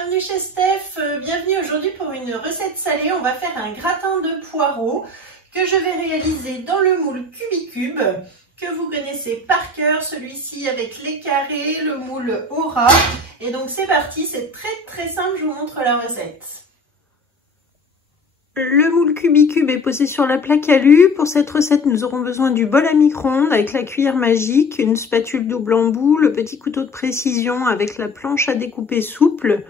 bienvenue chez Steph, bienvenue aujourd'hui pour une recette salée. On va faire un gratin de poireaux que je vais réaliser dans le moule Cubicube que vous connaissez par cœur, celui-ci avec les carrés, le moule Aura. Et donc c'est parti, c'est très simple, je vous montre la recette. Le moule Cubicube est posé sur la plaque alu. Pour cette recette, nous aurons besoin du bol à micro-ondes avec la cuillère magique, une spatule double embout, le petit couteau de précision avec la planche à découper souple,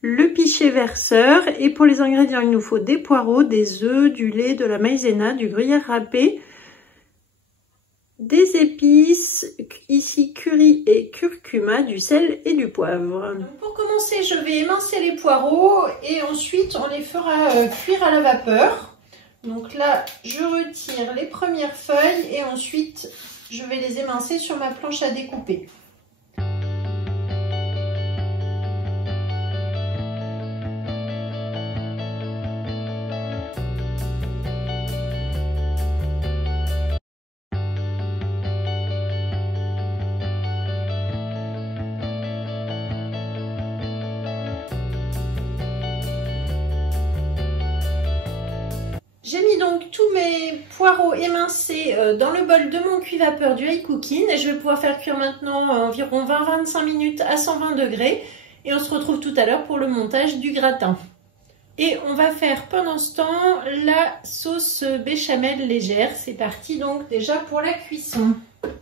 le pichet verseur. Et pour les ingrédients, il nous faut des poireaux, des œufs, du lait, de la maïzena, du gruyère râpé, des épices, ici curry et curcuma, du sel et du poivre. Donc pour commencer, je vais émincer les poireaux et ensuite on les fera cuire à la vapeur. Donc là, je retire les premières feuilles et ensuite je vais les émincer sur ma planche à découper. J'ai mis donc tous mes poireaux émincés dans le bol de mon cuit-vapeur du high cooking et je vais pouvoir faire cuire maintenant environ 20-25 minutes à 120 degrés et on se retrouve tout à l'heure pour le montage du gratin. Et on va faire pendant ce temps la sauce béchamel légère. C'est parti donc déjà pour la cuisson.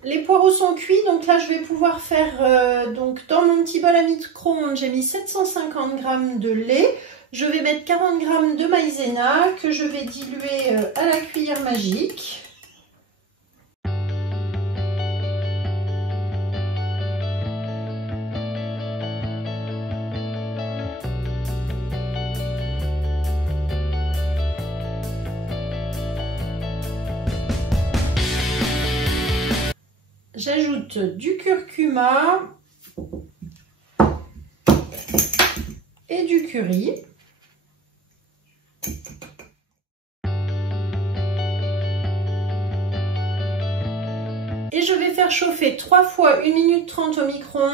Les poireaux sont cuits, donc là je vais pouvoir faire donc dans mon petit bol à micro-ondes, j'ai mis 750 g de lait. Je vais mettre 40 g de maïzena que je vais diluer à la cuillère magique. J'ajoute du curcuma et du curry. Et je vais faire chauffer 3 fois 1 minute 30 au micro-ondes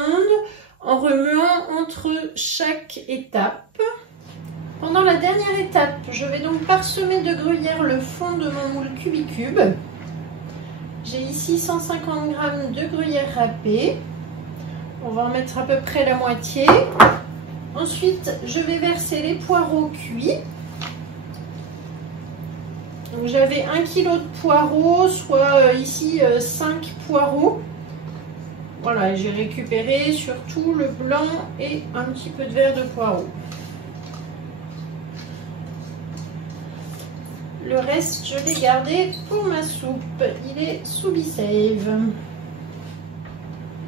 en remuant entre chaque étape. Pendant la dernière étape, je vais donc parsemer de gruyère le fond de mon moule Cubicube. J'ai ici 150 g de gruyère râpée. On va en mettre à peu près la moitié. Ensuite, je vais verser les poireaux cuits. Donc j'avais 1 kg de poireaux, soit ici 5 poireaux. Voilà, j'ai récupéré surtout le blanc et un petit peu de vert de poireaux. Le reste, je l'ai gardé pour ma soupe. Il est sous Be-Save.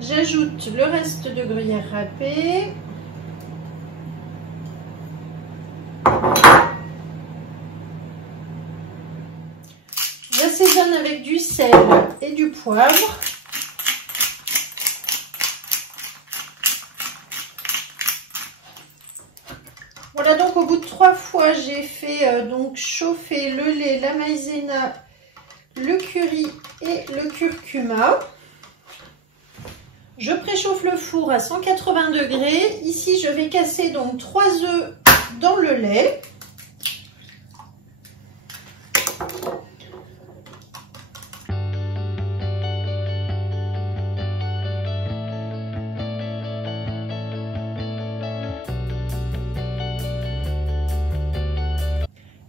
J'ajoute le reste de gruyère râpée. J'assaisonne avec du sel et du poivre. Voilà, donc au bout de 3 fois, j'ai fait donc chauffer le lait, la maïzena, le curry et le curcuma. Je préchauffe le four à 180 degrés. Ici, je vais casser donc 3 œufs dans le lait.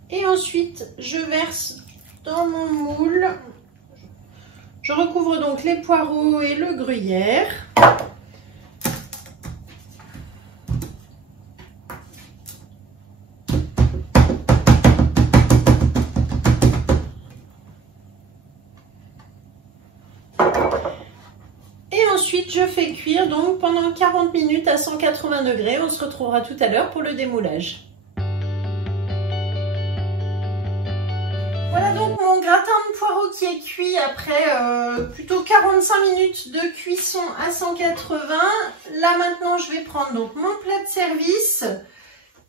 Et ensuite, je verse dans mon moule. Je recouvre donc les poireaux et le gruyère. Et ensuite, je fais cuire donc pendant 40 minutes à 180 degrés. On se retrouvera tout à l'heure pour le démoulage. Voilà donc mon gratin de poireaux qui est cuit après plutôt 45 minutes de cuisson à 180. Là maintenant je vais prendre donc mon plat de service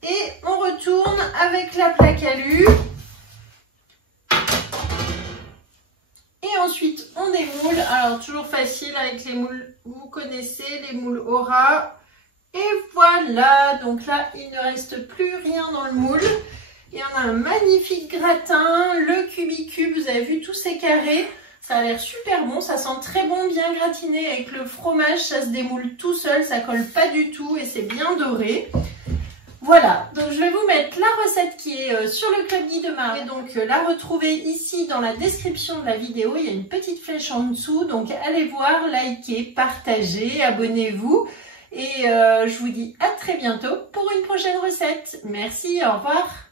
et on retourne avec la plaque alu. Et ensuite on démoule. Alors toujours facile avec les moules, vous connaissez les moules Aura. Et voilà, donc là, il ne reste plus rien dans le moule. Et on a un magnifique gratin, le cubicube, vous avez vu tous ces carrés. Ça a l'air super bon, ça sent très bon, bien gratiné avec le fromage, ça se démoule tout seul, ça colle pas du tout et c'est bien doré. Voilà, donc je vais vous mettre la recette qui est sur le club Guy de Marie. Et donc la retrouver ici dans la description de la vidéo, il y a une petite flèche en dessous, donc allez voir, likez, partagez, abonnez-vous. Et je vous dis à très bientôt pour une prochaine recette. Merci, au revoir.